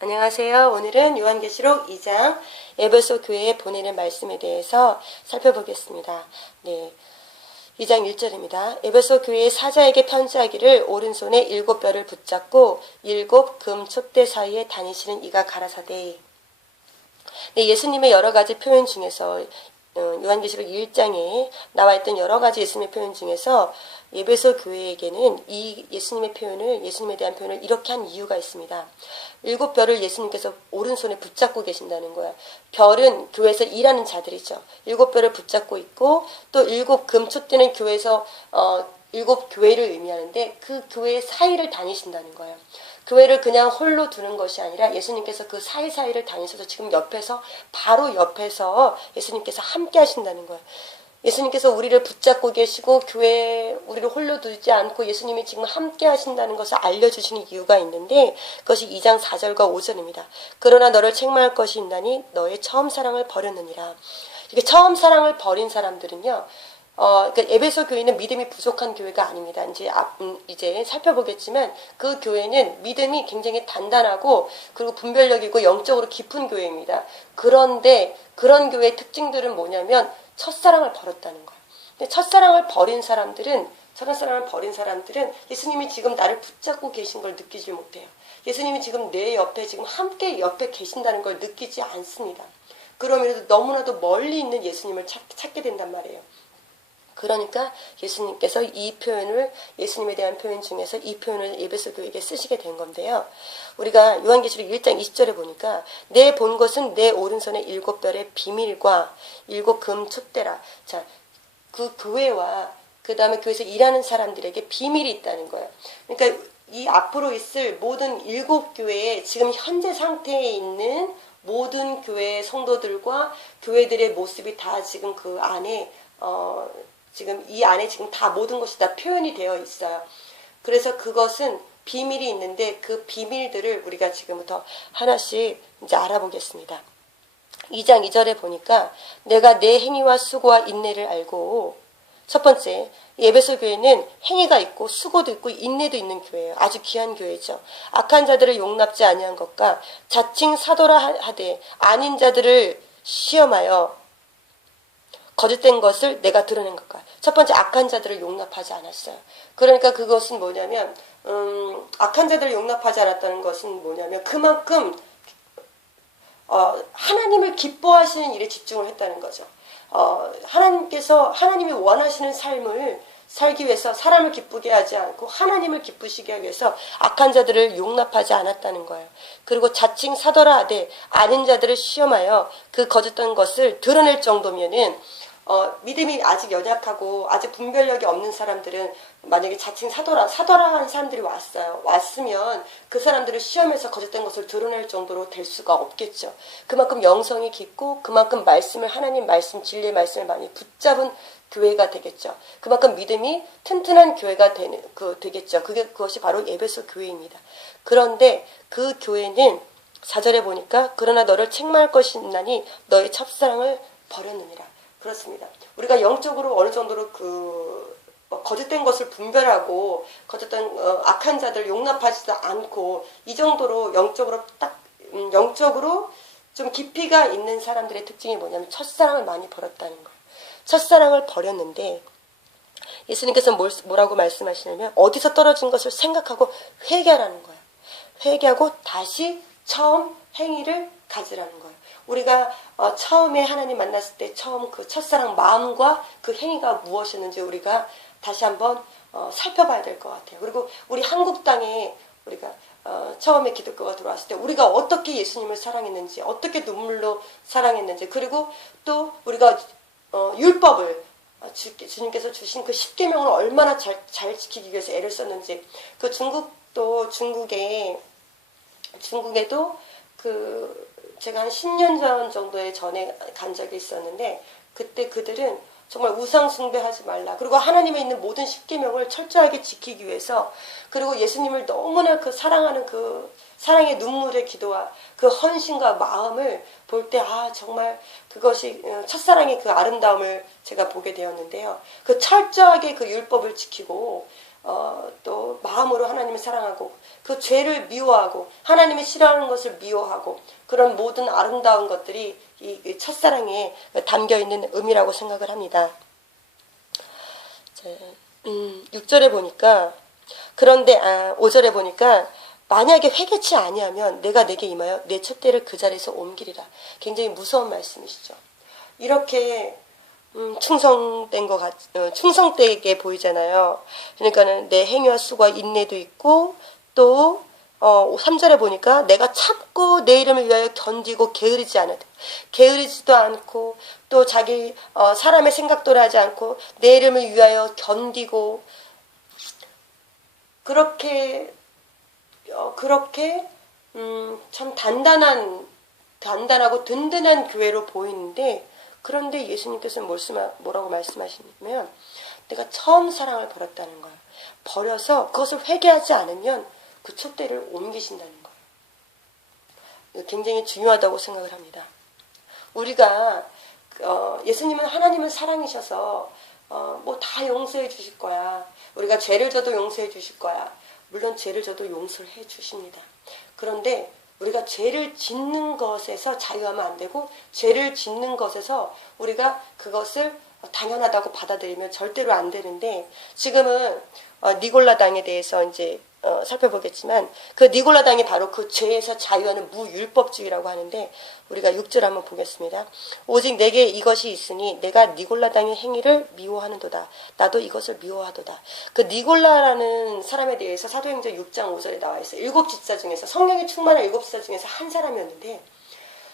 안녕하세요. 오늘은 요한계시록 2장 에베소 교회에 보내는 말씀에 대해서 살펴보겠습니다. 네, 2장 1절입니다. 에베소 교회의 사자에게 편지하기를 오른손에 7뼈를 붙잡고 7 금 촛대 사이에 다니시는 이가 가라사대. 네, 예수님의 여러 가지 표현 중에서 요한계시록 1장에 나와 있던 여러 가지 예수님의 표현 중에서 에베소 교회에게는 이 예수님의 표현을, 예수님에 대한 표현을 이렇게 한 이유가 있습니다. 7별을 예수님께서 오른손에 붙잡고 계신다는 거예요. 별은 교회에서 일하는 자들이죠. 7별을 붙잡고 있고 또 7 금촛대는 교회에서 7 교회를 의미하는데 그 교회 사이를 다니신다는 거예요. 교회를 그냥 홀로 두는 것이 아니라 예수님께서 그 사이사이를 다니셔서 지금 옆에서, 바로 옆에서 예수님께서 함께 하신다는 거예요. 예수님께서 우리를 붙잡고 계시고 교회에 우리를 홀로 두지 않고 예수님이 지금 함께 하신다는 것을 알려주시는 이유가 있는데 그것이 2장 4절과 5절입니다. 그러나 너를 책망할 것이 있나니 너의 처음 사랑을 버렸느니라. 이게 처음 사랑을 버린 사람들은요. 그러니까 에베소 교회는 믿음이 부족한 교회가 아닙니다. 이제 살펴보겠지만 그 교회는 믿음이 굉장히 단단하고 그리고 분별력이고 영적으로 깊은 교회입니다. 그런데 그런 교회의 특징들은 뭐냐면 첫사랑을 버렸다는 거예요. 근데 첫사랑을 버린 사람들은 예수님이 지금 나를 붙잡고 계신 걸 느끼지 못해요. 예수님이 지금 내 옆에 지금 함께 옆에 계신다는 걸 느끼지 않습니다. 그러면서 너무나도 멀리 있는 예수님을 찾게 된단 말이에요. 그러니까 예수님께서 이 표현을, 예수님에 대한 표현 중에서 이 표현을 에베소 교회에게 쓰시게 된 건데요. 우리가 요한계시록 1장 20절에 보니까 내 본 것은 내 오른손의 7별의 비밀과 7 금 촛대라. 자, 그 교회와 그 다음에 교회에서 일하는 사람들에게 비밀이 있다는 거예요. 그러니까 이 앞으로 있을 모든 7 교회에 지금 현재 상태에 있는 모든 교회 성도들과 교회들의 모습이 다 지금 그 안에 지금 이 안에 지금 다 모든 것이 다 표현이 되어 있어요. 그래서 그것은 비밀이 있는데 그 비밀들을 우리가 지금부터 하나씩 이제 알아보겠습니다. 2장 2절에 보니까 내가 내 행위와 수고와 인내를 알고, 첫 번째, 에베소 교회는 행위가 있고 수고도 있고 인내도 있는 교회예요. 아주 귀한 교회죠. 악한 자들을 용납지 아니한 것과 자칭 사도라 하되 아닌 자들을 시험하여 거짓된 것을 내가 드러낸 것과. 첫 번째, 악한 자들을 용납하지 않았어요. 그러니까 그것은 뭐냐면 악한 자들을 용납하지 않았다는 것은 뭐냐면 그만큼 하나님을 기뻐하시는 일에 집중을 했다는 거죠. 하나님께서 하나님이 원하시는 삶을 살기 위해서 사람을 기쁘게 하지 않고 하나님을 기쁘시게 하기 위해서 악한 자들을 용납하지 않았다는 거예요. 그리고 자칭 사도라 하되 아닌 자들을 시험하여 그 거짓된 것을 드러낼 정도면은 믿음이 아직 연약하고 아직 분별력이 없는 사람들은 만약에 자칭 사도라 하는 사람들이 왔으면 그 사람들을 시험해서 거짓된 것을 드러낼 정도로 될 수가 없겠죠. 그만큼 영성이 깊고 그만큼 하나님 말씀, 진리의 말씀을 많이 붙잡은 교회가 되겠죠. 그만큼 믿음이 튼튼한 교회가 되겠죠. 그것이 바로 에베소 교회입니다. 그런데 그 교회는 4절에 보니까 그러나 너를 책망할 것이 있나니 너의 첫사랑을 버렸느니라. 그렇습니다. 우리가 영적으로 어느 정도로 거짓된 것을 분별하고 거짓된 악한 자들을 용납하지도 않고 이 정도로 영적으로 좀 깊이가 있는 사람들의 특징이 뭐냐면 첫사랑을 많이 버렸다는 거예요. 첫사랑을 버렸는데 예수님께서 뭐라고 말씀하시냐면 어디서 떨어진 것을 생각하고 회개하라는 거예요. 회개하고 다시 처음 행위를 가지라는 거예요. 우리가 처음에 하나님 만났을 때 처음 그 첫사랑 마음과 그 행위가 무엇이었는지 우리가 다시 한번 살펴봐야 될 것 같아요. 그리고 우리 한국 땅에 우리가 처음에 기독교가 들어왔을 때 우리가 어떻게 예수님을 사랑했는지, 어떻게 눈물로 사랑했는지, 그리고 또 우리가 율법을 주님께서 주신 그 10계명을 얼마나 잘 지키기 위해서 애를 썼는지, 그 중국에도 제가 한 10년 전에 간 적이 있었는데 그때 그들은 정말 우상 숭배하지 말라. 그리고 하나님에 있는 모든 10계명을 철저하게 지키기 위해서, 그리고 예수님을 너무나 사랑하는 그 사랑의 눈물의 기도와 그 헌신과 마음을 볼 때 정말 그것이 첫사랑의 그 아름다움을 제가 보게 되었는데요. 그 철저하게 그 율법을 지키고 또 마음으로 하나님을 사랑하고 그 죄를 미워하고 하나님이 싫어하는 것을 미워하고 그런 모든 아름다운 것들이 이 첫사랑에 담겨있는 의미라고 생각을 합니다. 6절에 보니까 그런데 5절에 보니까 만약에 회개치 아니하면 내가 내게 임하여 내 촛대를 그 자리에서 옮기리라. 굉장히 무서운 말씀이시죠. 이렇게 충성되게 보이잖아요. 그러니까는 내 행위와 수고와 인내도 있고 또 3절에 보니까 내가 참고 내 이름을 위하여 견디고 게으르지도 않고 또 자기 사람의 생각대로 하지 않고 내 이름을 위하여 견디고 그렇게 참 단단하고 든든한 교회로 보이는데 그런데 예수님께서는 뭐라고 말씀하시냐면 내가 처음 사랑을 버렸다는 거예요. 버려서 그것을 회개하지 않으면 그 촛대를 옮기신다는 거예요. 이거 굉장히 중요하다고 생각을 합니다. 우리가 예수님은 하나님은 사랑이셔서 뭐 다 용서해 주실 거야. 우리가 죄를 져도 용서해 주실 거야. 물론 죄를 져도 용서를 해 주십니다. 그런데 우리가 죄를 짓는 것에서 자유하면 안 되고 죄를 짓는 것에서 우리가 그것을 당연하다고 받아들이면 절대로 안 되는데 지금은 니골라당에 대해서 이제 살펴보겠지만 그 니골라당이 바로 그 죄에서 자유하는 무율법주의라고 하는데 우리가 6절 한번 보겠습니다. 오직 내게 이것이 있으니 내가 니골라당의 행위를 미워하는도다. 나도 이것을 미워하도다. 그 니골라라는 사람에 대해서 사도행전 6장 5절에 나와 있어요. 7지사 중에서 성령이 충만한 7지사 중에서 한 사람이었는데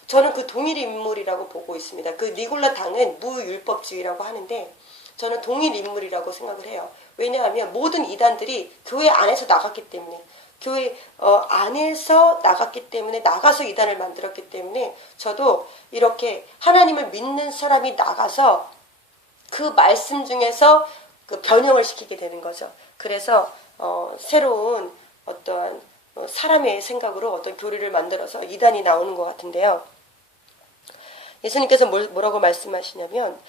저는 그 동일 인물이라고 보고 있습니다. 그 니골라당은 무율법주의라고 하는데 저는 동일 인물이라고 생각을 해요. 왜냐하면 모든 이단들이 교회 안에서 나갔기 때문에 교회 안에서 나갔기 때문에 나가서 이단을 만들었기 때문에 저도 이렇게 하나님을 믿는 사람이 나가서 그 말씀 중에서 그 변형을 시키게 되는 거죠. 그래서 새로운 어떠한 사람의 생각으로 어떤 교리를 만들어서 이단이 나오는 것 같은데요. 예수님께서 뭐라고 말씀하시냐면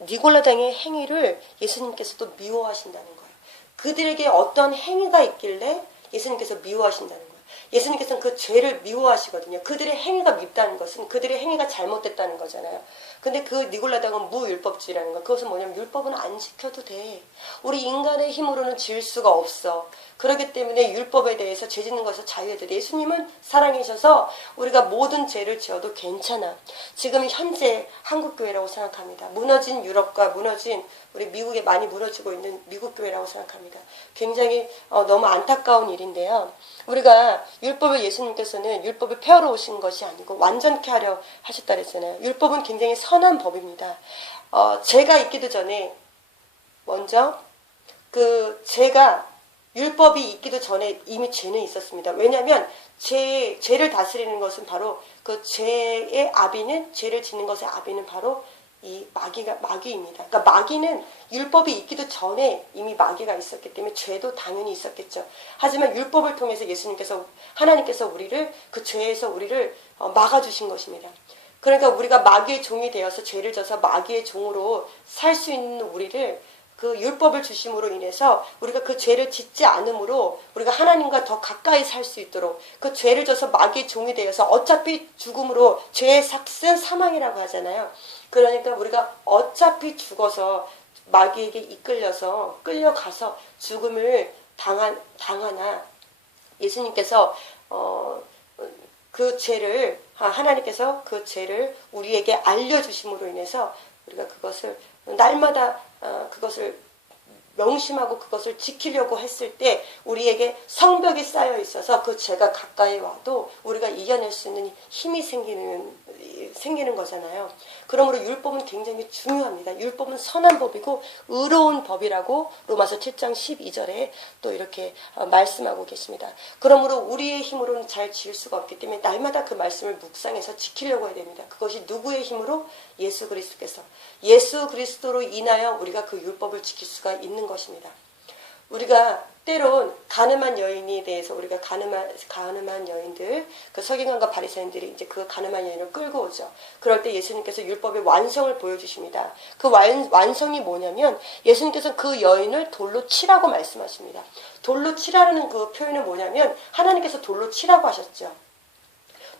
니골라당의 행위를 예수님께서도 미워하신다는 거예요. 그들에게 어떤 행위가 있길래 예수님께서 미워하신다는 거예요. 예수님께서는 그 죄를 미워하시거든요. 그들의 행위가 밉다는 것은 그들의 행위가 잘못됐다는 거잖아요. 근데 그 니골라당은 무율법주의라는 거. 그것은 뭐냐면 율법은 안 지켜도 돼. 우리 인간의 힘으로는 지을 수가 없어. 그렇기 때문에 율법에 대해서 죄 짓는 것에서 자유해야 돼. 예수님은 사랑이셔서 우리가 모든 죄를 지어도 괜찮아. 지금 현재 한국교회라고 생각합니다. 무너진 유럽과 무너진 우리 미국에 많이 무너지고 있는 미국 교회라고 생각합니다. 굉장히 너무 안타까운 일인데요. 우리가 율법을 예수님께서는 율법을 폐하러 오신 것이 아니고 완전케 하려 하셨다 그랬잖아요. 율법은 굉장히 선한 법입니다. 죄가 있기도 전에 먼저 그 죄가 율법이 있기도 전에 이미 죄는 있었습니다. 왜냐하면 죄를 다스리는 것은 바로 그 죄의 아비는 죄를 짓는 것의 아비는 바로 이 마귀입니다. 그러니까 마귀는 율법이 있기도 전에 이미 마귀가 있었기 때문에 죄도 당연히 있었겠죠. 하지만 율법을 통해서 하나님께서 우리를 그 죄에서 우리를 막아주신 것입니다. 그러니까 우리가 마귀의 종이 되어서 죄를 져서 마귀의 종으로 살 수 있는 우리를 그 율법을 주심으로 인해서 우리가 그 죄를 짓지 않으므로 우리가 하나님과 더 가까이 살 수 있도록 그 죄를 져서 마귀의 종이 되어서 어차피 죽음으로 죄의 삭은 사망이라고 하잖아요. 그러니까 우리가 어차피 죽어서 마귀에게 끌려가서 죽음을 당하나 예수님께서 그 죄를 하나님께서 그 죄를 우리에게 알려주심으로 인해서 우리가 그것을 날마다 그것을 명심하고 그것을 지키려고 했을 때 우리에게 성벽이 쌓여 있어서 그 죄가 가까이 와도 우리가 이겨낼 수 있는 힘이 생기는 거잖아요. 그러므로 율법은 굉장히 중요합니다. 율법은 선한 법이고 의로운 법이라고 로마서 7장 12절에 또 이렇게 말씀하고 계십니다. 그러므로 우리의 힘으로는 잘 지을 수가 없기 때문에 날마다 그 말씀을 묵상해서 지키려고 해야 됩니다. 그것이 누구의 힘으로? 예수 그리스도께서. 예수 그리스도로 인하여 우리가 그 율법을 지킬 수가 있는 것입니다. 우리가 때론 가늠한 여인에 대해서 우리가 가늠한 여인들, 그 서기관과 바리새인들이 이제 그 가늠한 여인을 끌고 오죠. 그럴 때 예수님께서 율법의 완성을 보여주십니다. 그 완성이 뭐냐면 예수님께서 그 여인을 돌로 치라고 말씀하십니다. 돌로 치라는 그 표현은 뭐냐면 하나님께서 돌로 치라고 하셨죠.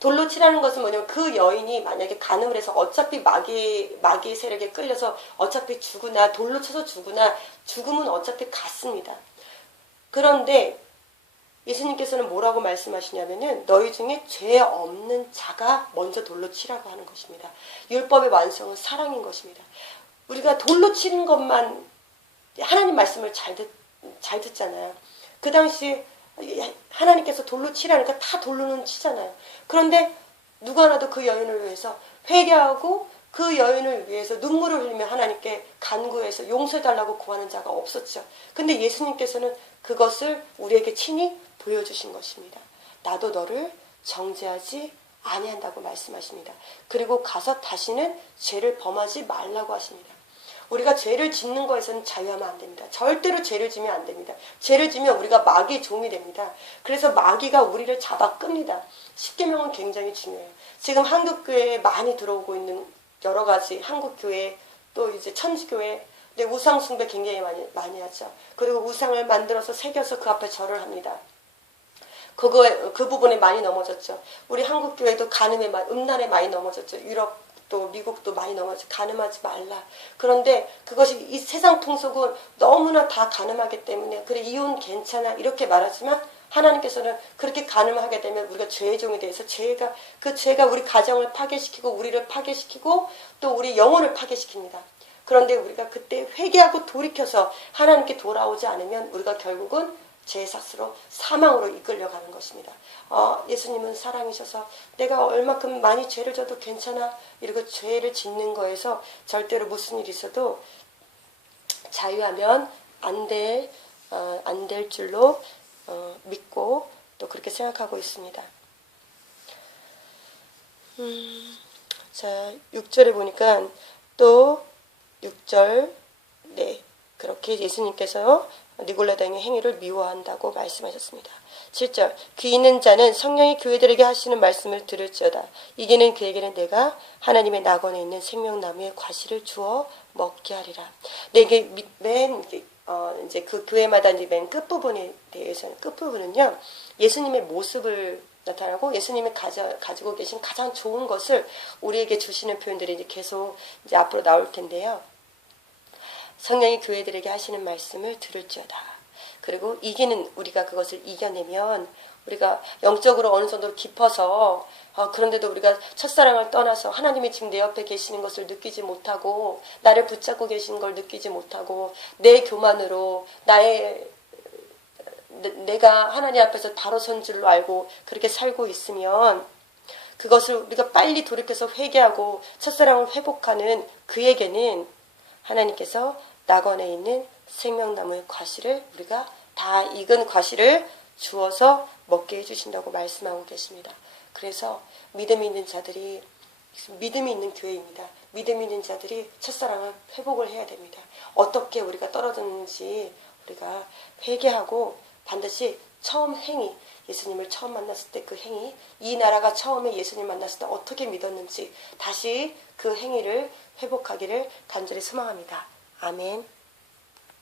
돌로 치라는 것은 뭐냐면 그 여인이 만약에 간음을 해서 어차피 마귀의 세력에 끌려서 어차피 죽으나 돌로 쳐서 죽으나 죽음은 어차피 같습니다. 그런데 예수님께서는 뭐라고 말씀하시냐면은 너희 중에 죄 없는 자가 먼저 돌로 치라고 하는 것입니다. 율법의 완성은 사랑인 것입니다. 우리가 돌로 치는 것만 하나님 말씀을 잘 듣잖아요. 그 당시 하나님께서 돌로 치라니까 다 돌로는 치잖아요. 그런데 누가 나도 그 여인을 위해서 회개하고 그 여인을 위해서 눈물을 흘리며 하나님께 간구해서 용서해달라고 구하는 자가 없었죠. 근데 예수님께서는 그것을 우리에게 친히 보여주신 것입니다. 나도 너를 정죄하지 아니한다고 말씀하십니다. 그리고 가서 다시는 죄를 범하지 말라고 하십니다. 우리가 죄를 짓는 것에서는 자유하면 안 됩니다. 절대로 죄를 지면 안 됩니다. 죄를 지면 우리가 마귀의 종이 됩니다. 그래서 마귀가 우리를 잡아 끕니다. 십계명은 굉장히 중요해요. 지금 한국교회에 많이 들어오고 있는 여러 가지 한국교회 또 이제 천주교회 우상 숭배 굉장히 많이 하죠. 그리고 우상을 만들어서 새겨서 그 앞에 절을 합니다. 그 부분에 많이 넘어졌죠. 우리 한국교회도 음란에 많이 넘어졌죠. 유럽도 미국도 많이 넘어졌죠. 간음하지 말라. 그런데 그것이 이 세상 통속은 너무나 다 간음하기 때문에 그래 이혼 괜찮아 이렇게 말하지만 하나님께서는 그렇게 간음하게 되면 우리가 죄의 종이 돼서 그 죄가 우리 가정을 파괴시키고 우리를 파괴시키고 또 우리 영혼을 파괴시킵니다. 그런데 우리가 그때 회개하고 돌이켜서 하나님께 돌아오지 않으면 우리가 결국은 죄의 삭스로 사망으로 이끌려가는 것입니다. 예수님은 사랑이셔서 내가 얼마큼 많이 죄를 져도 괜찮아 이러고 죄를 짓는 거에서 절대로 무슨 일이 있어도 자유하면 안 될 줄로 믿고 또 그렇게 생각하고 있습니다. 자, 6절에 보니까 또 6절 그렇게 예수님께서 니골라당의 행위를 미워한다고 말씀하셨습니다. 7절 귀 있는 자는 성령이 교회들에게 하시는 말씀을 들을지어다. 이기는 그에게는 내가 하나님의 낙원에 있는 생명나무의 과실을 주어 먹게 하리라. 이게 이제 그 교회마다 이제 맨 끝부분에 대해서는 끝부분은요 예수님의 모습을 나타나고 예수님이 가지고 계신 가장 좋은 것을 우리에게 주시는 표현들이 이제 계속 이제 앞으로 나올 텐데요. 성령이 교회들에게 하시는 말씀을 들을지어다. 그리고 우리가 그것을 이겨내면 우리가 영적으로 어느 정도로 깊어서 그런데도 우리가 첫사랑을 떠나서 하나님이 지금 내 옆에 계시는 것을 느끼지 못하고 나를 붙잡고 계시는 걸 느끼지 못하고 내 교만으로 내가 하나님 앞에서 바로 선 줄로 알고 그렇게 살고 있으면 그것을 우리가 빨리 돌이켜서 회개하고 첫사랑을 회복하는 그에게는 하나님께서 낙원에 있는 생명나무의 과실을 우리가 다 익은 과실을 주어서 먹게 해주신다고 말씀하고 계십니다. 그래서 믿음이 있는 자들이 믿음이 있는 교회입니다. 믿음이 있는 자들이 첫사랑을 회복을 해야 됩니다. 어떻게 우리가 떨어졌는지 우리가 회개하고 반드시 처음 행위 예수님을 처음 만났을 때 그 행위 이 나라가 처음에 예수님 만났을 때 어떻게 믿었는지 다시 그 행위를 회복하기를 간절히 소망합니다. 아멘.